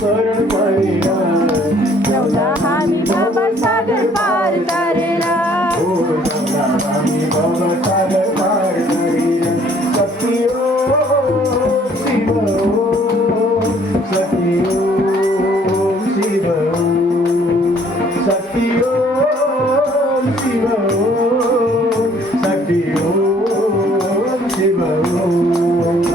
शरण परेर जाउँला हामी भवसागर पार गरेर जाउँला हामी भवसागर पार गरेर शक्ति ओम शिव ओम शक्ति ओम शिव ओम शक्ति ओम शिव ओम शक्ति ओम शिव ओम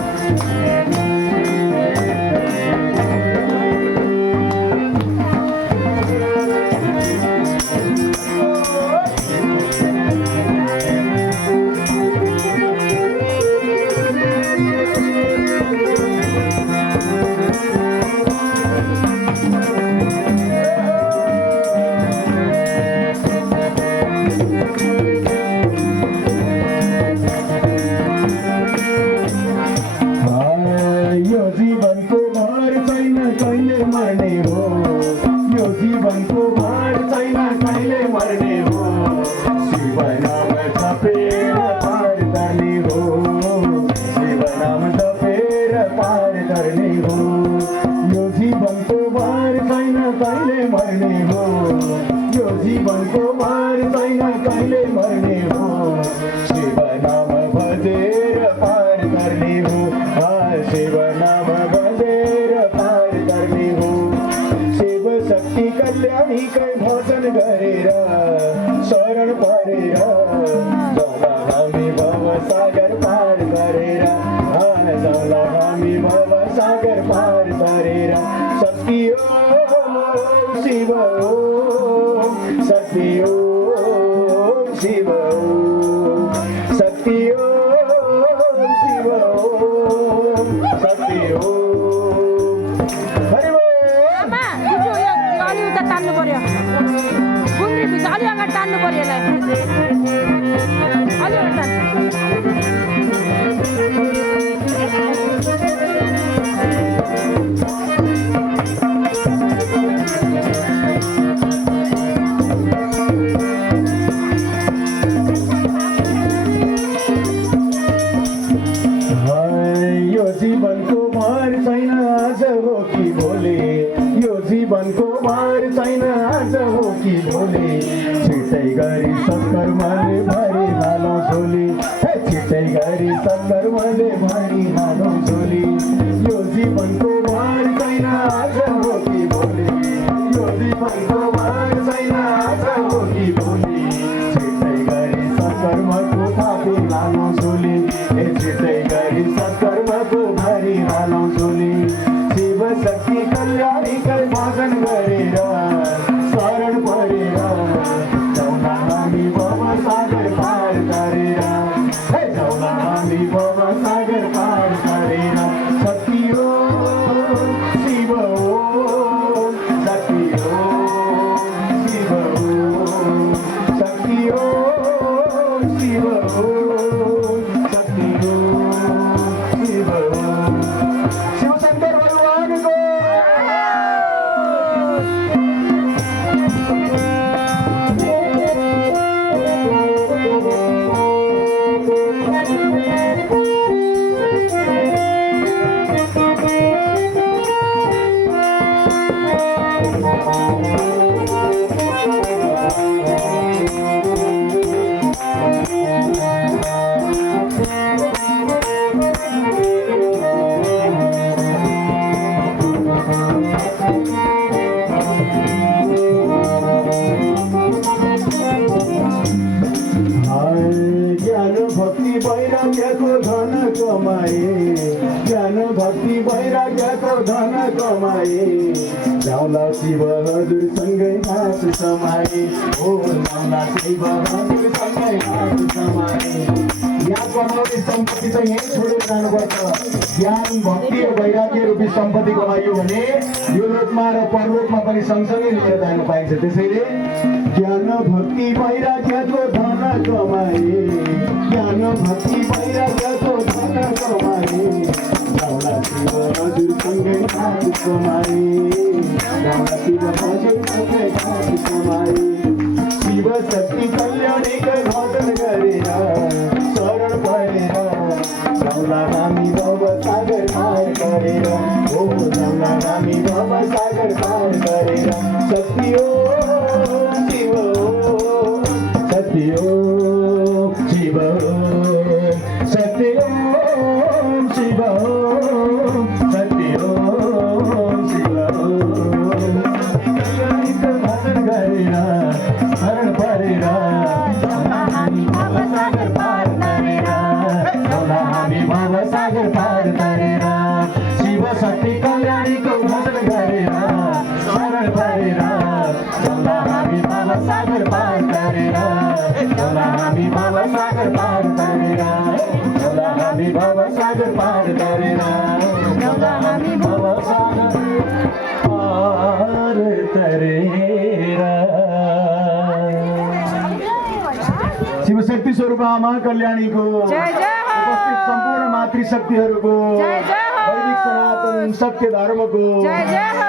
यो जीवनको भर छैन कहिले मर्ने हो यो जीवनको भर छैन कहिले मर्ने हो शिव नाम जपेर पार गर्ने हो शिव नाम जपेर पार गर्ने हो यो जीवनको भर छैन कहिले मर्ने हो यो जीवनको भर छैन कहिले मर्ने हो शिव नाम भजेर पार गर्ने हो शिव नाम भजेर पार गर्ने हो शिव शक्ति कल्याणीकै भजन गरेर शरण परेर जाउँला हामी भवसागर पार गरेर जाउँला हामी भवसागर पार गरेर शक्ति ओम शिव ओम शक्ति ओम शिव ओम शक्ति ओम शिव ओम शक्ति ओम हरि बोल आमा दिजु यो अलि उता तान्नु पर्यो गुन्द्री भित्र अलि अगाडि तान्नु पर्यो यसलाई अलि उता यो जीवनको भार छैन आज हो कि भोलि यो जीवनको भार छैन आज हो कि भोलि छिट्टै गरी सत्कर्मले भरि हालौँ झोली छिट्टै गरी सत्कर्मले भरि हालौँ झोली यो जीवनको भार छैन आज हो कि भोलि यो जीवनको भार छैन आज हो कि भोलि छिट्टै गरी सत्कर्मको थापी हालौँ झोली छिट्टै गरी सत्कर्मको भरि हालौँ झोली शिव शक्ति कल्याणीकै भजन गरेर शरण परेर जाउँला हामी भवसागर पार गरेर जाउँला हामी भवसागर पार गरेर शक्ति ओम शिव ओम शक्ति ओम शिव ओम शक्ति ओम शिव ओम शक्ति ओम शिव ओम शिव शंकर भगवान को ज्ञान भक्ति वैराग्यको धन कमाए ज्ञान भक्ति वैराग्यको धन कमाए जाउँला शिव हजुरसँगै हात समाए हो जाउँला शिव हजुरसँगै हात समाए यहाँ कमाउने सम्पत्ति चाहिँ यहीँ छोडेर जानुपर्छ ज्ञान भक्ति र वैराग्य रूपी सम्पत्ति कमाइयो भने यो लोकमा र परलोकमा पनि सँगसँगै लिएर जान पाइन्छ त्यसैले ज्ञान भक्ति वैराग्यको धन कमाए ज्ञान भक्ति वैराग्यको धन कमाए जाउँला शिव हजुरसँगै हात समाए जाउँला शिव हजुरसँगै हात समाए शिव शक्ति कल्याणीकै भजन गरेर शरण परेर जाउँला हामी भवसागर पार गरेर हो जाउँला हामी भव सागर पार गरेर शक्ति हो शिव सत्य हो शिव सत्य हो शिव सत्य हो शिव कल्याणीको भजन गरेर शरण परेर हामी भव सागर पार गरेर हामी भव सागर पार गरेर शिव शक्ति कल्याणीको भजन गरेर शरण परेर हामी भव सागर पार गरेर हामी भव सागर पार गरेर हामी भव सागर पार गरेर हामी भव सागर पार गरेर शिवशक्ति स्वरूप आमा कल्याणीको जय जय हो। उपस्थित सम्पूर्ण मातृशक्तिहरूको जय जय हो। वैदिक सनातन सत्य धर्मको जय जय हो।